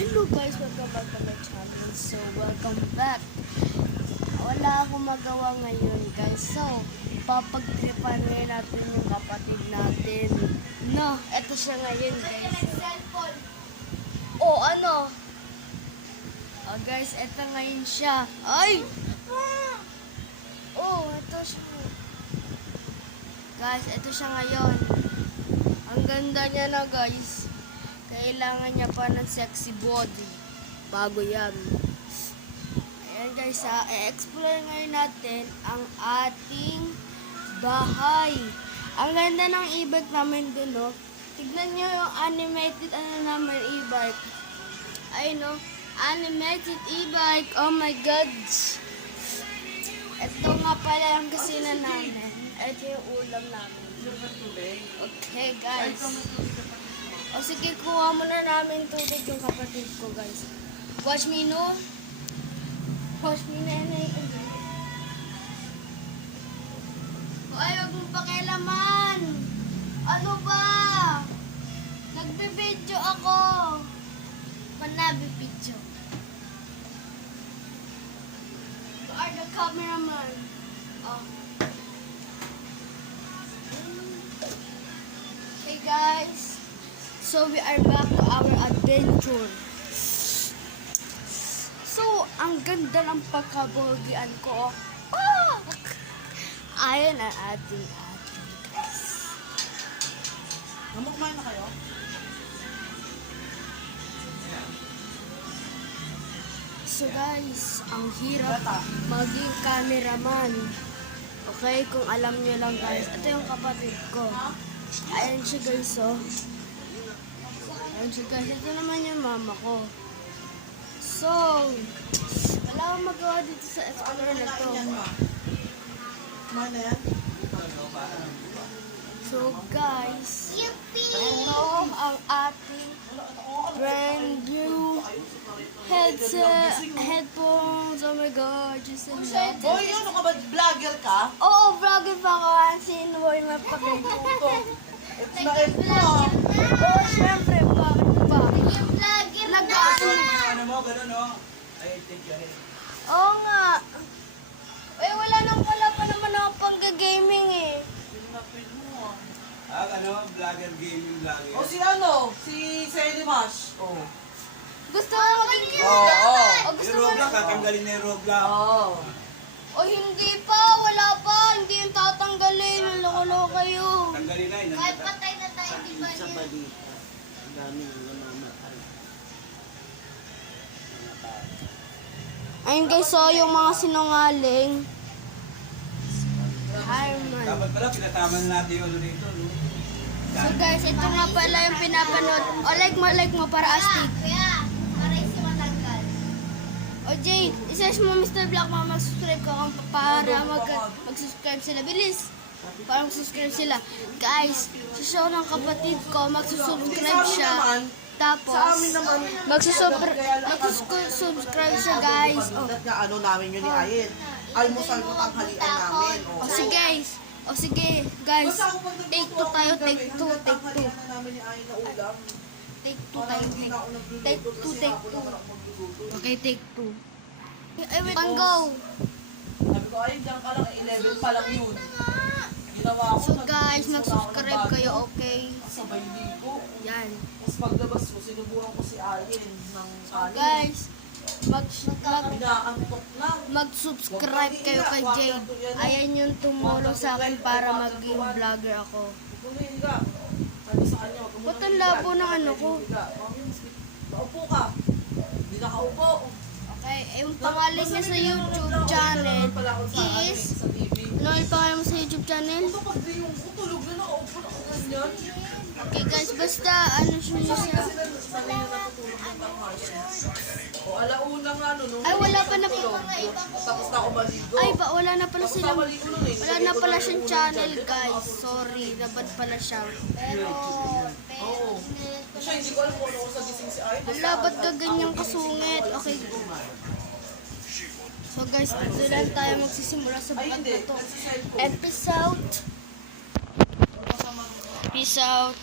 Hello guys, welcome back to my channel. So, welcome back. Wala akong magawa ngayon guys. So, papagtripan ngayon natin yung kapatid natin. No, eto siya ngayon guys. Oh, ano? Oh guys, eto ngayon siya. Ay! Oh, eto siya. Guys, eto siya ngayon. Ang ganda niya na guys. Kailangan niya pa ng sexy body. Bago yan. Ayan guys ha. I-explore ngayon natin ang ating bahay. Ang ganda ng e-bike namin dun, no? Tignan nyo yung animated naman e-bike. Ay no. Animated e-bike. Oh my god. Ito nga pala yung kusina namin. Ito yung ulam namin. Okay guys. O sige, kuha muna namin tubig yung kapatid ko, guys. Watch me, no? Watch me, nenay. Ay, huwag mong pakialaman. Ano ba? Nagbe-video ako. Manabi-video. You are the cameraman. Oh. Hey, guys. So, we are back to our adventure. So, ang ganda ng pagkabogian ko. Oh! Ayan ang ating guys. Namukmain na kayo? So, guys, ang hirap maging cameraman. Okay, kung alam nyo lang guys. Ito yung kapatid ko. Ayan siya guys, oh. Ito naman yung mama ko. So, wala akong magawa dito sa explorer na to. So, guys, ito ang ating brand new headphones. Oh my god, just in love. Boy, ano ka ba? Vlogger ka? Oo, vlogger pa ako. Sino boy mapakikuto? It's na mo. Oo, syempre, bakit ba? Yung vlogger Ano mo, gano'n, no? I take your head. Oo nga. Eh, wala nang pala pa naman ako pang-gaming eh. Pinapin mo, ano? Vlogger, gaming vlogger. O si ano? Si Selly Mash. Oh. Gusto mo maging Oo. O gusto Yung mo Roblox, tatanggalin na yung Roblox. Oo. O hindi pa, wala pa. Hindi yung tatanggalin. Loko-loko kayo. Tanggalin na yun. Kahit patay na tayo, di ba Sa yun? balita. Ang dami ng namamatay. Ayun guys, so yung mga sinungaling. Hi man. Dapat pala, pinataman natin yung ano dito, no? So guys, ito nga pala yung pinapanood. O like mo para astig. Kaya, para isi matanggal. O Jay, isa-search mo Mr. Black, mag-subscribe ka kung para mag-subscribe sila. Bilis! Para mag-subscribe sila. Guys, sa show ng kapatid ko, mag-subscribe siya. Tapos, Sa amin naman, mag-subscribe siya guys. Pag nga ano namin yun ni Ayen. Almusal ko tanghalian namin. O sige guys. O sige guys. Take 2 tayo, take 2, take 2. Tanghalian na namin ni Ayen na ulam. Take 2 tayo, take 2, take 2. Okay, take 2. Ay, wait. Panggo. Sabi ko, Ayen, diyan ka lang, 11 pa lang yun. Ginawa ko. So guys, mag-subscribe kayo, okay? Sabay ligo. Yan. Tapos paglabas ko, sinubukan ko si Ayen ng kanin. Guys, Inaantok na. mag-subscribe kayo kay Jade. Ayan yung tumulong sa akin para maging vlogger ako. Kumain ka. Sabi sa kanya, wag ka muna Ba't ang higa. labo ng ano ko? Higa. Mami, maupo ka. Hindi nakaupo. Okay, yung pangalan niya sa YouTube channel is... Ano yung pangalan mo sa YouTube channel? Ito pag di yung tulog na nakaupo na ako ganyan. Okay guys, basta ano siya. Kasi sanay na natutulog ng tanghali. O alauna nga no. nung Ay, wala pa na tulog. Tapos na ako maligo. Ay, wala na pala Tapos silang... na maligo nun eh. Wala na pala siyang channel guys. Sorry, dapat pala siya. Oo. Siya, hindi ko alam kung ano ko sa gising si Ay. Wala, ba't ka ganyang kasungit? Okay. So guys, dito lang tayo magsisimula sa vlog na to. Episode. Peace out.